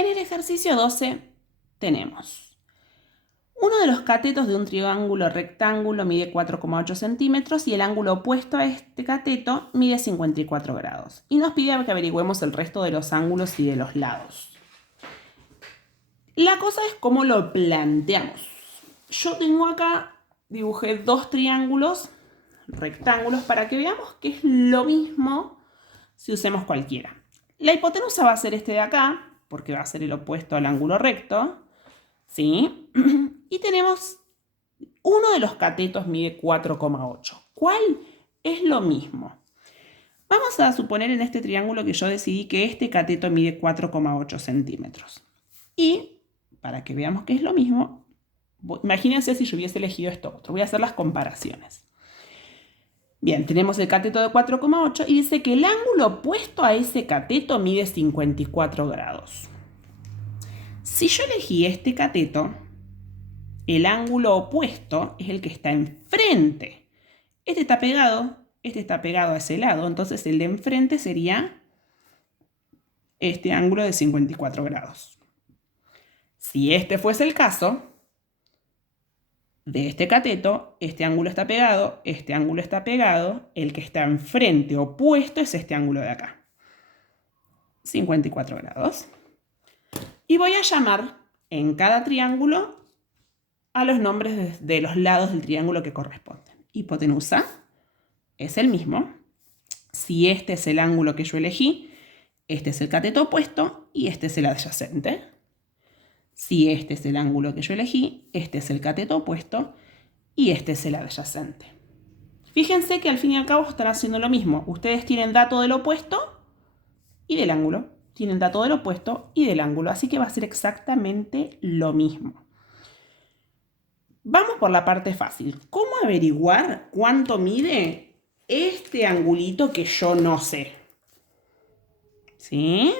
En el ejercicio 12 tenemos uno de los catetos de un triángulo rectángulo mide 4,8 centímetros y el ángulo opuesto a este cateto mide 54 grados. Y nos pide que averigüemos el resto de los ángulos y de los lados. La cosa es cómo lo planteamos. Yo tengo acá, dibujé dos triángulos rectángulos para que veamos que es lo mismo si usemos cualquiera. La hipotenusa va a ser este de acá, porque va a ser el opuesto al ángulo recto, ¿sí? Y tenemos uno de los catetos mide 4,8. ¿Cuál es lo mismo? Vamos a suponer en este triángulo que yo decidí que este cateto mide 4,8 centímetros. Y para que veamos que es lo mismo, imagínense si yo hubiese elegido esto otro. Voy a hacer las comparaciones. Bien, tenemos el cateto de 4,8 y dice que el ángulo opuesto a ese cateto mide 54 grados. Si yo elegí este cateto, el ángulo opuesto es el que está enfrente. Este está pegado a ese lado, entonces el de enfrente sería este ángulo de 54 grados. Si este fuese el caso de este cateto, este ángulo está pegado, este ángulo está pegado, el que está enfrente opuesto es este ángulo de acá. 54 grados. Y voy a llamar en cada triángulo a los nombres de los lados del triángulo que corresponden. Hipotenusa es el mismo. Si este es el ángulo que yo elegí, este es el cateto opuesto y este es el adyacente. Si este es el ángulo que yo elegí, este es el cateto opuesto y este es el adyacente. Fíjense que al fin y al cabo están haciendo lo mismo. Ustedes tienen dato del opuesto y del ángulo. Tienen dato del opuesto y del ángulo. Así que va a ser exactamente lo mismo. Vamos por la parte fácil. ¿Cómo averiguar cuánto mide este angulito que yo no sé? ¿Sí?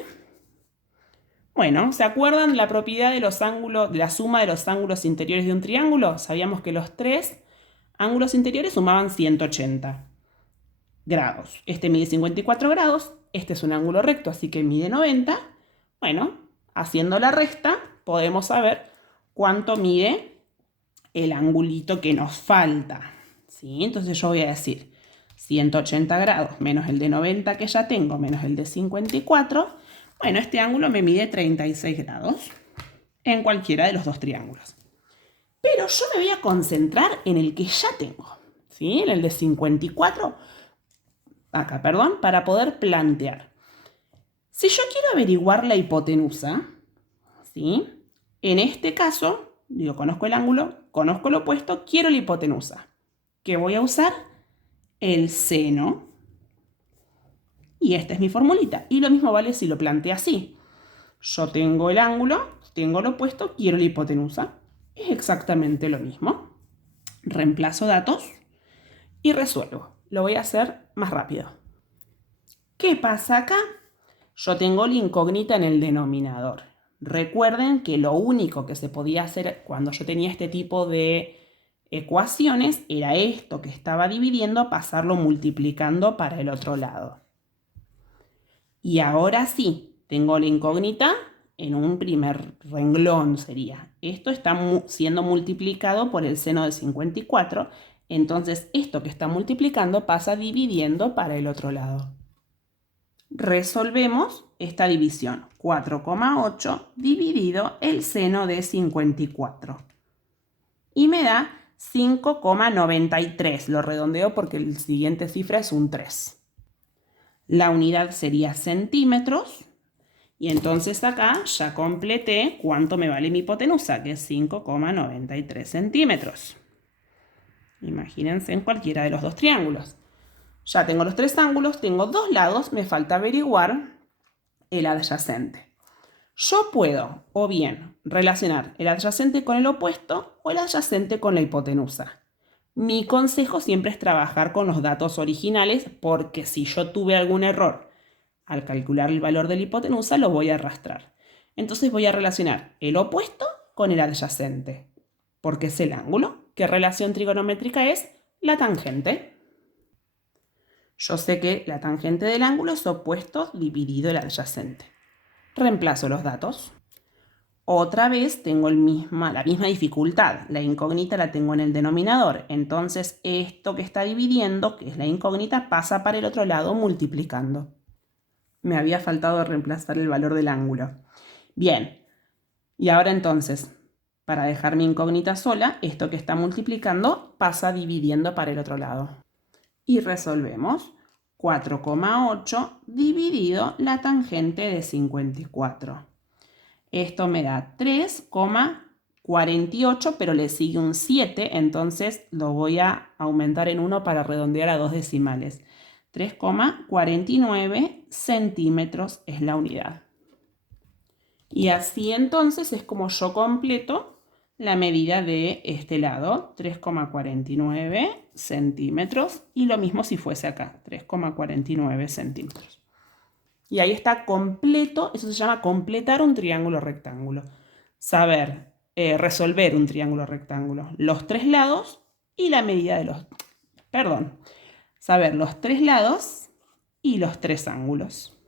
Bueno, ¿se acuerdan la propiedad de los ángulos, de la suma de los ángulos interiores de un triángulo? Sabíamos que los tres ángulos interiores sumaban 180 grados. Este mide 54 grados, este es un ángulo recto, así que mide 90. Bueno, haciendo la resta podemos saber cuánto mide el angulito que nos falta. ¿Sí? Entonces yo voy a decir 180 grados menos el de 90 que ya tengo, menos el de 54. Bueno, este ángulo me mide 36 grados en cualquiera de los dos triángulos. Pero yo me voy a concentrar en el que ya tengo, ¿sí? En el de 54, acá, perdón, para poder plantear. Si yo quiero averiguar la hipotenusa, ¿sí? En este caso, digo, conozco el ángulo, conozco el opuesto, quiero la hipotenusa. ¿Qué voy a usar? El seno. Y esta es mi formulita. Y lo mismo vale si lo planteo así. Yo tengo el ángulo, tengo lo opuesto, quiero la hipotenusa. Es exactamente lo mismo. Reemplazo datos y resuelvo. Lo voy a hacer más rápido. ¿Qué pasa acá? Yo tengo la incógnita en el denominador. Recuerden que lo único que se podía hacer cuando yo tenía este tipo de ecuaciones era esto que estaba dividiendo, pasarlo multiplicando para el otro lado. Y ahora sí, tengo la incógnita en un primer renglón sería. Esto está siendo multiplicado por el seno de 54. Entonces esto que está multiplicando pasa dividiendo para el otro lado. Resolvemos esta división. 4,8 dividido el seno de 54. Y me da 5,93. Lo redondeo porque la siguiente cifra es un 3. La unidad sería centímetros. Y entonces acá ya completé cuánto me vale mi hipotenusa, que es 5,93 centímetros. Imagínense en cualquiera de los dos triángulos. Ya tengo los tres ángulos, tengo dos lados, me falta averiguar el adyacente. Yo puedo o bien relacionar el adyacente con el opuesto o el adyacente con la hipotenusa. Mi consejo siempre es trabajar con los datos originales porque si yo tuve algún error al calcular el valor de la hipotenusa lo voy a arrastrar. Entonces voy a relacionar el opuesto con el adyacente porque es el ángulo. ¿Qué relación trigonométrica es? La tangente. Yo sé que la tangente del ángulo es opuesto dividido el adyacente. Reemplazo los datos. Otra vez tengo la misma dificultad. La incógnita la tengo en el denominador. Entonces esto que está dividiendo, que es la incógnita, pasa para el otro lado multiplicando. Me había faltado reemplazar el valor del ángulo. Bien. Y ahora entonces, para dejar mi incógnita sola, esto que está multiplicando pasa dividiendo para el otro lado. Y resolvemos. 4,8 dividido la tangente de 54. Esto me da 3,48, pero le sigue un 7, entonces lo voy a aumentar en 1 para redondear a 2 decimales. 3,49 centímetros es la unidad. Y así entonces es como yo completo la medida de este lado, 3,49 centímetros, y lo mismo si fuese acá, 3,49 centímetros. Y ahí está completo, eso se llama completar un triángulo rectángulo. Saber resolver un triángulo rectángulo, los tres lados y la medida de los... Perdón, saber los tres lados y los tres ángulos.